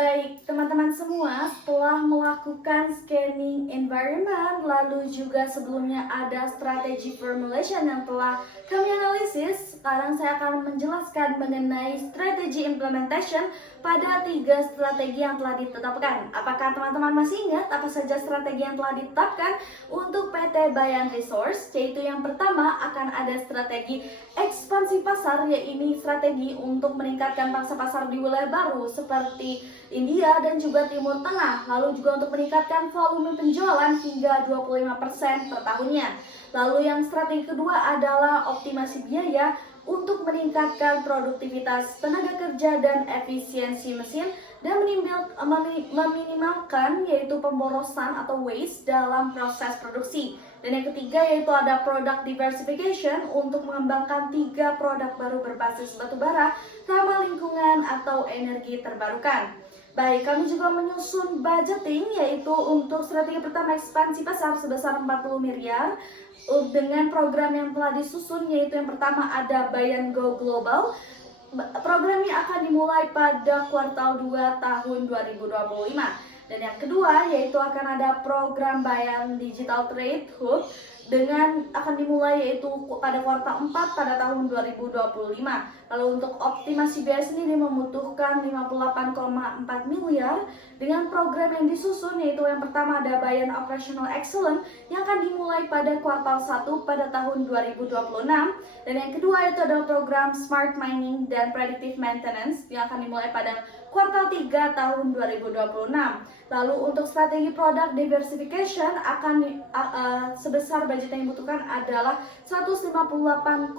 Baik, teman-teman semua, setelah melakukan scanning environment, lalu juga sebelumnya ada strategi formulation yang telah kami analisis, sekarang saya akan menjelaskan mengenai strategi implementation pada 3 strategi yang telah ditetapkan. Apakah teman-teman masih ingat apa saja strategi yang telah ditetapkan untuk PT Bayan Resource? Yaitu yang pertama akan ada strategi ekspansi pasar, yaitu strategi untuk meningkatkan pangsa pasar di wilayah baru seperti India dan juga Timur Tengah, lalu juga untuk meningkatkan volume penjualan hingga 25% per tahunnya. Lalu yang strategi kedua adalah optimasi biaya untuk meningkatkan produktivitas tenaga kerja dan efisiensi mesin dan meminimalkan yaitu pemborosan atau waste dalam proses produksi. Dan yang ketiga yaitu ada product diversification untuk mengembangkan 3 produk baru berbasis batubara, ramah lingkungan atau energi terbarukan. Baik, kami juga menyusun budgeting yaitu untuk strategi pertama ekspansi pasar sebesar 40 miliar dengan program yang telah disusun, yaitu yang pertama ada Bayan Go Global. Programnya akan dimulai pada kuartal 2 tahun 2025. Dan yang kedua yaitu akan ada program Bayan Digital Trade Hub dengan akan dimulai yaitu pada kuartal 4 pada tahun 2025. Lalu untuk optimasi biaya sendiri membutuhkan 58,4 miliar dengan program yang disusun, yaitu yang pertama ada Bayan Operational Excellence yang akan dimulai pada kuartal 1 pada tahun 2026, dan yang kedua itu adalah program Smart Mining dan Predictive Maintenance yang akan dimulai pada kuartal 3 tahun 2026. Lalu untuk strategi product diversification akan sebesar budget yang dibutuhkan adalah 158,4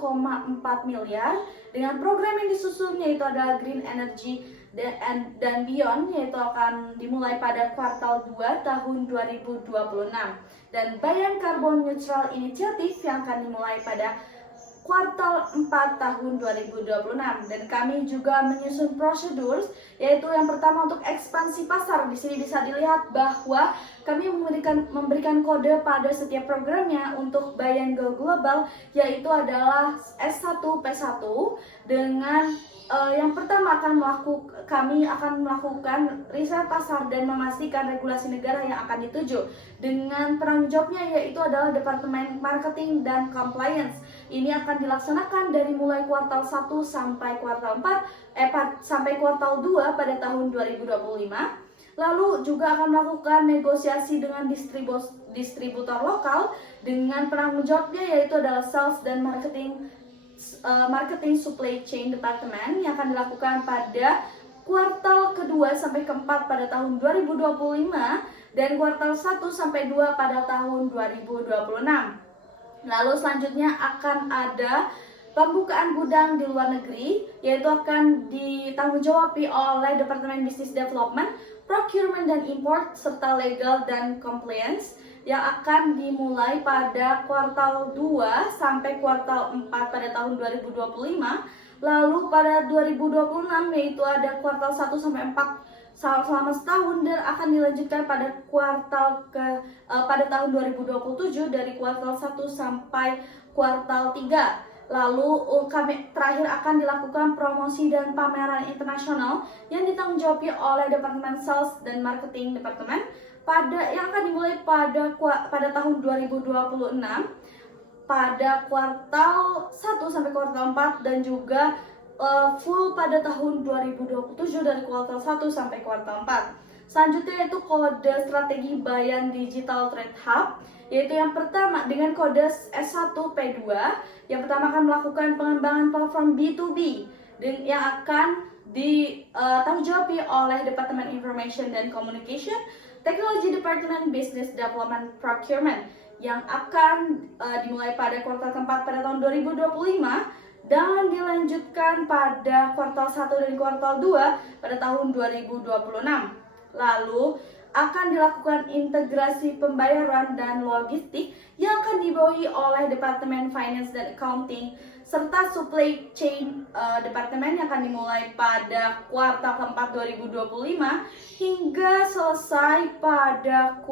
miliar dengan program yang disusun yaitu adalah Green Energy dan Beyond, yaitu akan dimulai pada kuartal 2 tahun 2026, dan Bayan Carbon Neutral Initiative yang akan dimulai pada kuartal 4 tahun 2026. Dan kami juga menyusun prosedur, yaitu yang pertama untuk ekspansi pasar. Di sini bisa dilihat bahwa kami memberikan kode pada setiap programnya. Untuk Bayan Go Global yaitu adalah S1 P1 dengan yang pertama kami akan melakukan riset pasar dan memastikan regulasi negara yang akan dituju. Dengan penanggung jawabnya yaitu adalah Departemen Marketing dan Compliance. Ini akan dilaksanakan dari mulai kuartal 1 sampai kuartal 4 sampai kuartal 2 pada tahun 2025. Lalu juga akan melakukan negosiasi dengan distributor lokal dengan penanggung jawabnya yaitu adalah Sales dan Marketing Supply Chain Department yang akan dilakukan pada kuartal kedua sampai keempat pada tahun 2025 dan kuartal 1 sampai 2 pada tahun 2026. Lalu selanjutnya akan ada pembukaan gudang di luar negeri, yaitu akan ditanggungjawab oleh Departemen Business Development, Procurement dan Import, serta Legal dan Compliance yang akan dimulai pada kuartal 2 sampai kuartal 4 pada tahun 2025. Lalu pada 2026 yaitu ada kuartal 1 sampai 4 selama setahun dan akan dilanjutkan pada pada tahun 2027 dari kuartal 1 sampai kuartal 3. Lalu kami terakhir akan dilakukan promosi dan pameran internasional yang ditanggung oleh Departemen Sales dan Marketing Department yang akan dimulai pada tahun 2026 pada kuartal 1 sampai kuartal 4 dan juga full pada tahun 2027 dari kuartal 1 sampai kuartal 4. Selanjutnya yaitu kode strategi Bayan Digital Trade Hub, yaitu yang pertama dengan kode S1P2. Yang pertama akan melakukan pengembangan platform B2B yang akan ditanggung oleh Departemen Information dan Communication, Technology Department, Business Development, Procurement yang akan dimulai pada kuartal keempat pada tahun 2025 dan dilanjutkan pada kuartal 1 dan kuartal 2 pada tahun 2026. Lalu akan dilakukan integrasi pembayaran dan logistik yang akan dibawahi oleh Departemen Finance dan Accounting serta Supply Chain Departemen yang akan dimulai pada kuartal keempat 2025 hingga selesai pada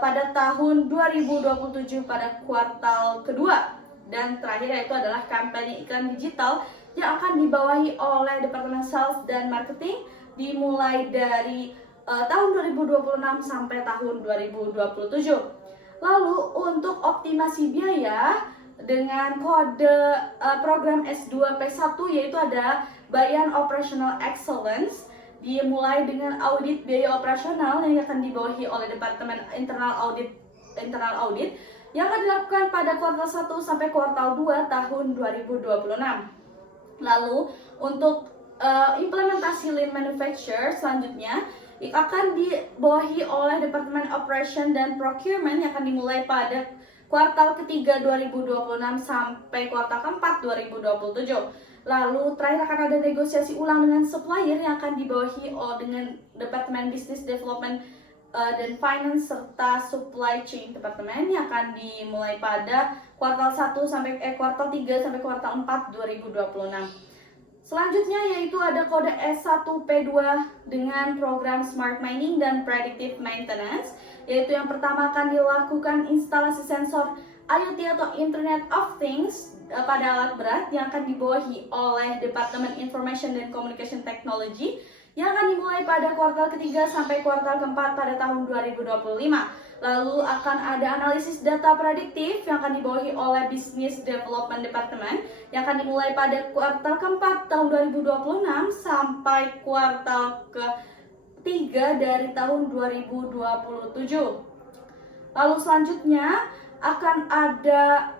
pada tahun 2027 pada kuartal kedua. Dan terakhir yaitu adalah kampanye iklan digital yang akan dibawahi oleh Departemen Sales dan Marketing dimulai dari tahun 2026 sampai tahun 2027. Lalu untuk optimasi biaya dengan kode program S2P1 yaitu ada Bayan Operational Excellence, dimulai dengan audit biaya operasional yang akan dibawahi oleh Departemen Internal Audit yang akan dilakukan pada kuartal 1 sampai kuartal 2 tahun 2026. Lalu untuk implementasi Lean Manufacture selanjutnya akan dibawahi oleh Departemen Operation dan Procurement yang akan dimulai pada kuartal ketiga 2026 sampai kuartal keempat 2027. Lalu terakhir akan ada negosiasi ulang dengan supplier yang akan dibawahi dengan Departemen Business Development dan Finance serta Supply Chain Department yang akan dimulai pada kuartal 1 sampai kuartal 3 sampai kuartal 4 2026. Selanjutnya yaitu ada kode S1P2 dengan program Smart Mining dan Predictive Maintenance, yaitu yang pertama akan dilakukan instalasi sensor IoT atau Internet of Things pada alat berat yang akan dibawahi oleh Departemen Information dan Communication Technology yang akan dimulai pada kuartal ketiga sampai kuartal keempat pada tahun 2025. Lalu akan ada analisis data prediktif yang akan dibawahi oleh Business Development Department yang akan dimulai pada kuartal keempat tahun 2026 sampai kuartal ketiga dari tahun 2027. Lalu selanjutnya akan ada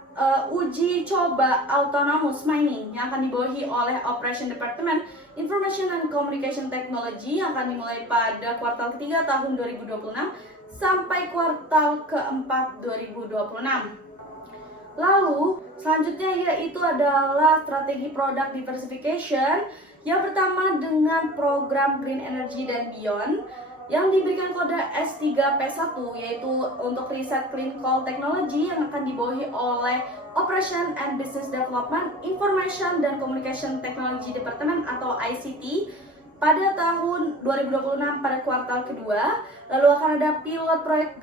uji coba autonomous mining yang akan dibawahi oleh Operation Department Information and Communication Technology yang akan dimulai pada kuartal ketiga tahun 2026 sampai kuartal keempat 2026. Lalu selanjutnya yaitu adalah strategi product diversification yang pertama dengan program Green Energy dan Beyond yang diberikan kode S3P1 yaitu untuk riset clean coal technology yang akan dibawahi oleh Operation and Business Development Information dan Communication Technology Department atau ICT pada tahun 2026 pada kuartal kedua. Lalu akan ada pilot proyek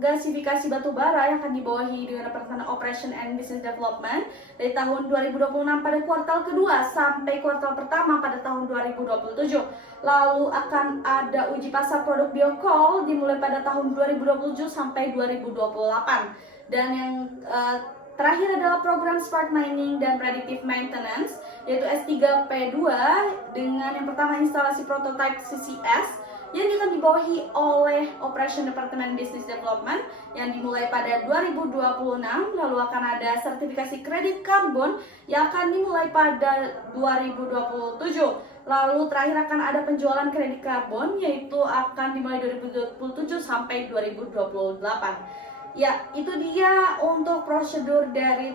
gasifikasi batubara yang akan dibawahi dengan Departemen Operation and Business Development dari tahun 2026 pada kuartal kedua sampai kuartal pertama pada tahun 2027. Lalu akan ada uji pasar produk biocoal dimulai pada tahun 2027 sampai 2028. Dan yang terakhir adalah program Smart Mining dan Predictive Maintenance yaitu S3P2 dengan yang pertama instalasi prototype CCS yang akan dibawahi oleh Operation Department Business Development yang dimulai pada 2026. Lalu akan ada sertifikasi kredit karbon yang akan dimulai pada 2027. Lalu terakhir akan ada penjualan kredit karbon yaitu akan dimulai 2027 sampai 2028. Ya, itu dia untuk prosedur dari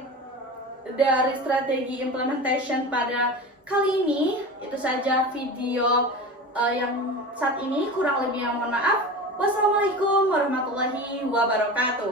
strategi implementation pada kali ini. Itu saja video yang saat ini, kurang lebihnya mohon maaf. Wassalamualaikum warahmatullahi wabarakatuh.